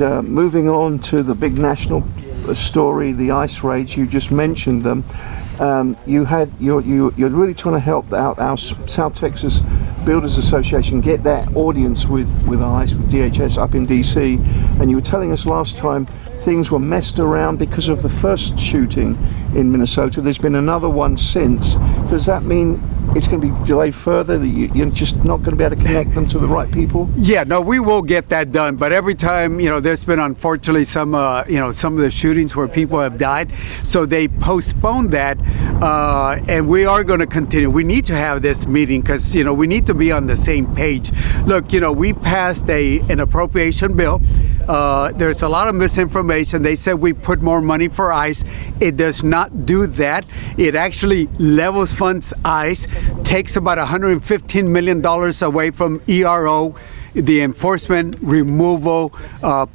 Moving on to the big national story, the ICE raids, you just mentioned them. You're really trying to help out our South Texas Builders Association get that audience with ICE, with DHS up in DC, and you were telling us last time things were messed around because of the first shooting in Minnesota. There's been another one since. Does that mean it's going to be delayed further, that you're just not going to be able to connect them to the right people? Yeah, no, we will get that done. But every time, there's been unfortunately some, some of the shootings where people have died. So they postponed that, and we are going to continue. We need to have this meeting because, we need to be on the same page. Look, we passed an appropriation bill. There's a lot of misinformation. They said we put more money for ICE. It does not do that. It actually levels funds ICE, takes about $115 million away from ERO, the enforcement removal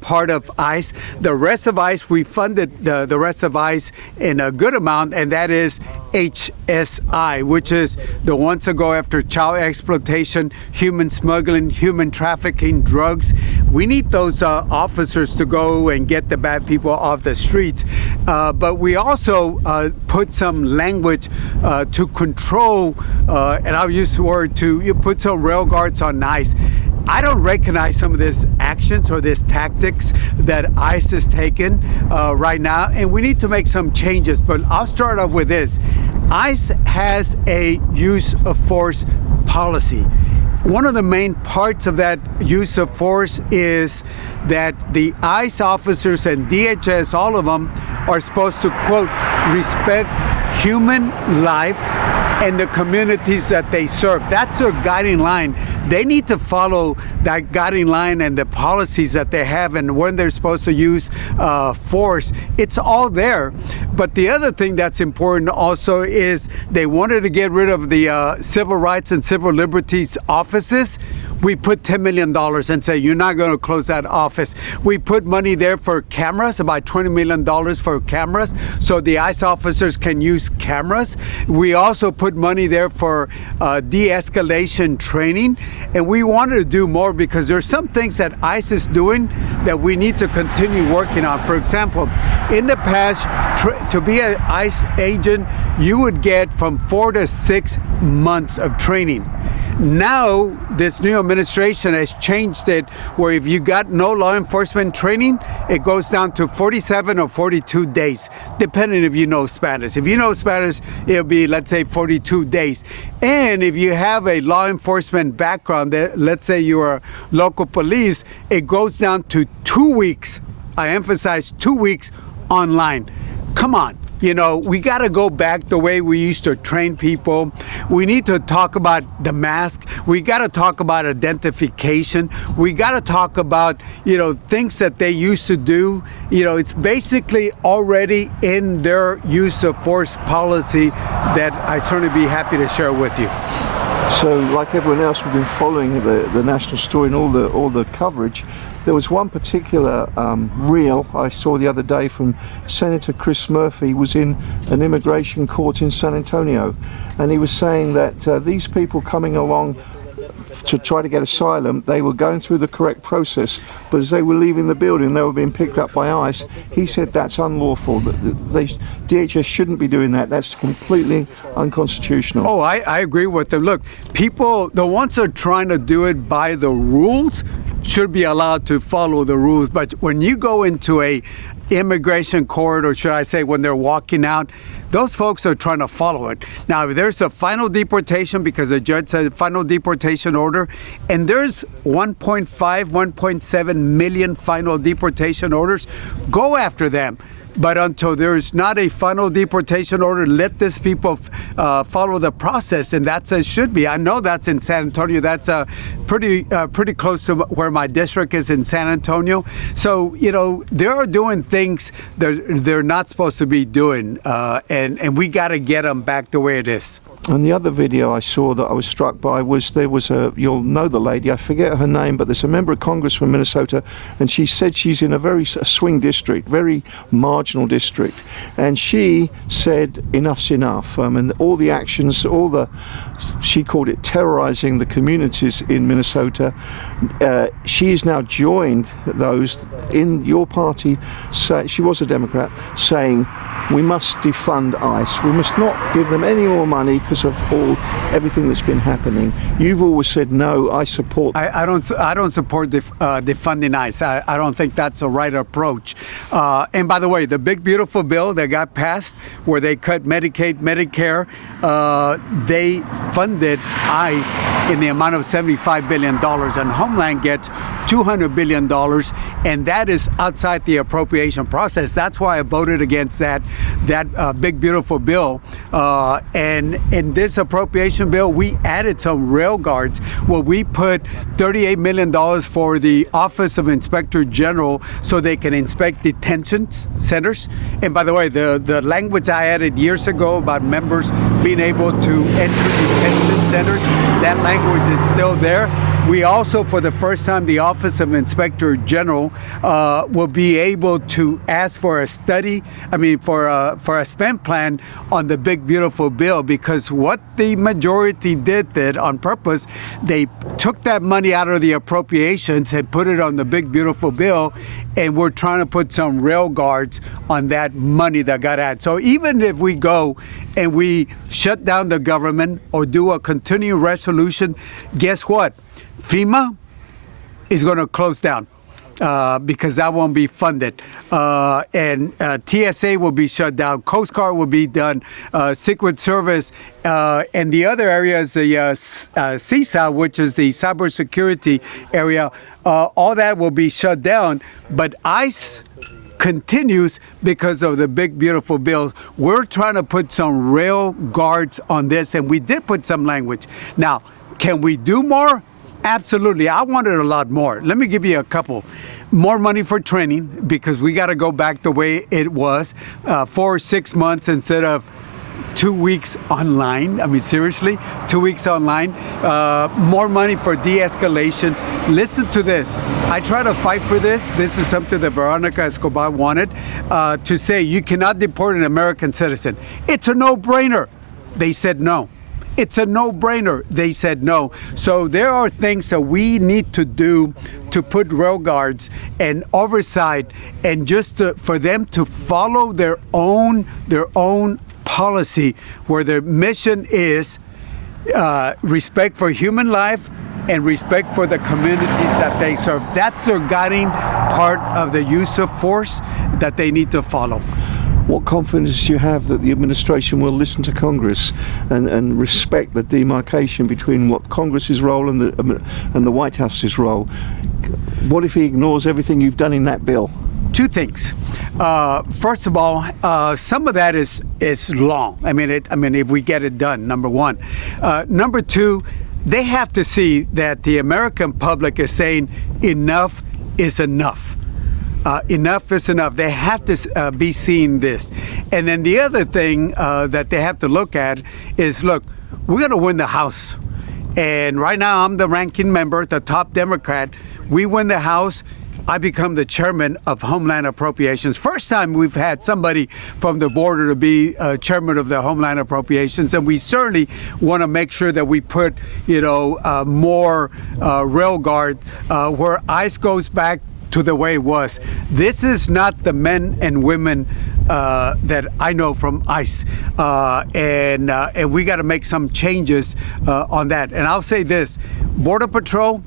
part of ICE. The rest of ICE, we funded the rest of ICE in a good amount, and that is HSI, which is the ones that go after child exploitation, human smuggling, human trafficking, drugs. We need those officers to go and get the bad people off the streets. But we also put some language to control, and I'll use the word you put some rail guards on ICE. I don't recognize some of these actions or these tactics that ICE is taking right now, and we need to make some changes. But I'll start off with this. ICE has a use of force policy. One of the main parts of that use of force is that the ICE officers and DHS, all of them, are supposed to, quote, respect human life and the communities that they serve. That's their guiding line. They need to follow that guiding line and the policies that they have and when they're supposed to use force. It's all there. But the other thing that's important also is they wanted to get rid of the civil rights and civil liberties offices. We put $10 million and say, you're not going to close that office. We put money there for cameras, about $20 million for cameras, so the ICE officers can use cameras. We also put money there for de-escalation training, and we wanted to do more because there's some things that ICE is doing that we need to continue working on. For example, in the past, to be an ICE agent, you would get from 4 to 6 months of training. Now, this new administration has changed it where if you got no law enforcement training, it goes down to 47 or 42 days, depending if you know Spanish. If you know Spanish, it'll be, let's say, 42 days. And if you have a law enforcement background, let's say you're a local police, it goes down to 2 weeks. I emphasize 2 weeks online. Come on. We got to go back the way we used to train people. We need to talk about the mask. We got to talk about identification. We got to talk about, things that they used to do. It's basically already in their use of force policy that I'd certainly be happy to share with you. So, like everyone else, we've been following the national story and all the coverage. There was one particular reel I saw the other day from Senator Chris Murphy. He was in an immigration court in San Antonio, and he was saying that these people coming along to try to get asylum, they were going through the correct process, but as they were leaving the building, they were being picked up by ICE. He said that's unlawful. DHS shouldn't be doing that. That's completely unconstitutional. Oh, I agree with them. Look, people, the ones that are trying to do it by the rules, should be allowed to follow the rules. But when you go into a immigration court, or should I say when they're walking out, those folks are trying to follow it. Now, if there's a final deportation because the judge said final deportation order, and there's 1.5, 1.7 million final deportation orders, go after them. But until there's not a final deportation order, let these people follow the process, and that's as it should be. I know that's in San Antonio. That's pretty close to where my district is in San Antonio. So, they're doing things they're not supposed to be doing, and we got to get them back the way it is. And the other video I saw that I was struck by was there was you'll know the lady, I forget her name, but there's a member of Congress from Minnesota, and she said she's in a swing district, very marginal district, and she said enough's enough, and all the actions, she called it terrorizing the communities in Minnesota. She has now joined those in your party, she was a Democrat, saying we must defund ICE. We must not give them any more money because of everything that's been happening. You've always said no. I support. I don't support defunding ICE. I don't think that's a right approach. And by the way, the big beautiful bill that got passed, where they cut Medicaid, Medicare, they funded ICE in the amount of $75 billion, and Homeland gets $200 billion, and that is outside the appropriation process. That's why I voted against that big beautiful bill. And in this appropriation bill, we added some rail guards where we put $38 million for the Office of Inspector General so they can inspect detention centers. And by the way, the language I added years ago about members being able to enter detention centers, that language is still there. We also, for the first time, the Office of Inspector General will be able to ask for a for a spend plan on the big beautiful bill, because what the majority did on purpose, they took that money out of the appropriations and put it on the big beautiful bill, and we're trying to put some rail guards on that money that got added. So even if we go and we shut down the government or do a continuing resolution, guess what? FEMA is going to close down because that won't be funded. And TSA will be shut down. Coast Guard will be done. Secret Service. And the other area is the CISA, which is the cybersecurity area. All that will be shut down. But ICE continues because of the big beautiful bill. We're trying to put some rail guards on this, and we did put some language. Now, can we do more? Absolutely. I wanted a lot more. Let me give you a couple. More money for training, because we got to go back the way it was, 4 or 6 months instead of 2 weeks online. I mean, seriously, 2 weeks online. More money for de-escalation. Listen to this. I try to fight for this. This is something that Veronica Escobar wanted, to say you cannot deport an American citizen. It's a no-brainer. They said no. It's a no-brainer. They said no. So there are things that we need to do to put rail guards and oversight, and just for them to follow their own policy, where their mission is respect for human life and respect for the communities that they serve. That's their guiding part of the use of force that they need to follow. What confidence do you have that the administration will listen to Congress and respect the demarcation between what Congress's role and the White House's role? What if he ignores everything you've done in that bill? Two things. First of all, some of that is long. I mean, if we get it done, number one. Number two, they have to see that the American public is saying enough is enough. Enough is enough. They have to be seeing this. And then the other thing that they have to look at is, look, we're going to win the House. And right now I'm the ranking member, the top Democrat. We win the House. I become the chairman of Homeland Appropriations. First time we've had somebody from the border to be chairman of the Homeland Appropriations, and we certainly want to make sure that we put, more rail guard where ICE goes back to the way it was. This is not the men and women that I know from ICE, and we got to make some changes on that. And I'll say this: Border Patrol.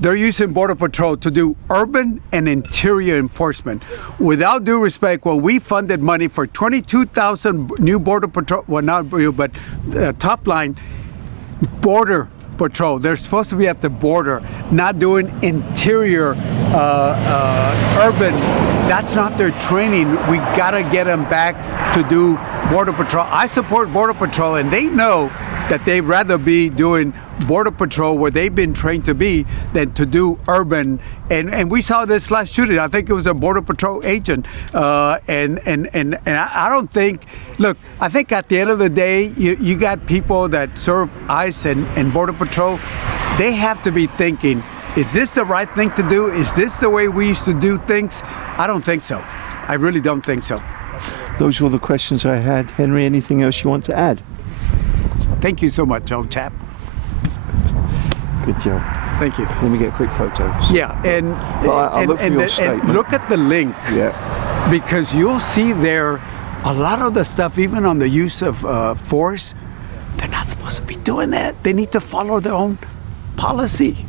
They're using Border Patrol to do urban and interior enforcement. Without due respect, when we funded money for 22,000 new Border Patrol, well, not real, but top line Border Patrol, they're supposed to be at the border, not doing interior urban. That's not their training. We got to get them back to do Border Patrol. I support Border Patrol, and they know that they'd rather be doing border patrol where they've been trained to be than to do urban. And we saw this last shooting. I think it was a border patrol agent. And I don't think, look, I think at the end of the day, you got people that serve ICE and border patrol. They have to be thinking, is this the right thing to do? Is this the way we used to do things? I don't think so. I really don't think so. Those were all the questions I had. Henry, anything else you want to add? Thank you so much, old chap. Good job. Thank you. Let me get a quick photo. Yeah, and I'll look for your statement. And look at the link. Yeah. Because you'll see there a lot of the stuff, even on the use of force, they're not supposed to be doing that. They need to follow their own policy.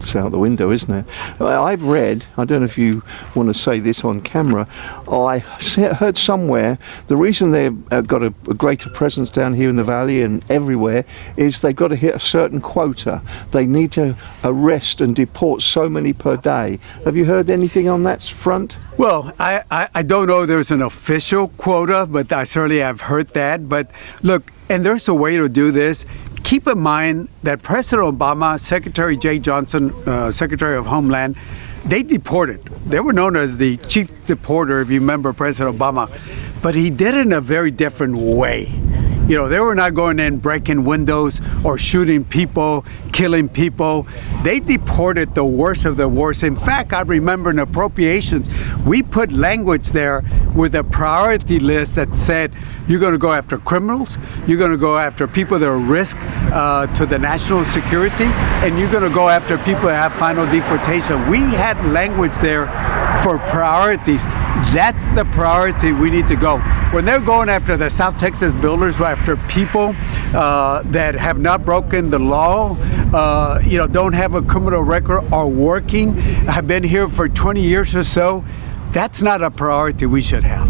It's out the window, isn't it? I've read, I don't know if you want to say this on camera, I heard somewhere the reason they've got a greater presence down here in the valley and everywhere is they've got to hit a certain quota. They need to arrest and deport so many per day. Have you heard anything on that front? Well, I don't know if there's an official quota, but I certainly have heard that. But look, and there's a way to do this. Keep in mind that President Obama, Secretary Jay Johnson, Secretary of Homeland, they deported. They were known as the chief deporter, if you remember President Obama. But he did it in a very different way. You know, they were not going in breaking windows or shooting people, killing people. They deported the worst of the worst. In fact, I remember in appropriations, we put language there with a priority list that said, you're going to go after criminals, you're going to go after people that are risk to the national security, and you're going to go after people that have final deportation. We had language there for priorities. That's the priority we need to go. When they're going after the South Texas builders, after people that have not broken the law, don't have a criminal record, are working, have been here for 20 years or so, that's not a priority we should have.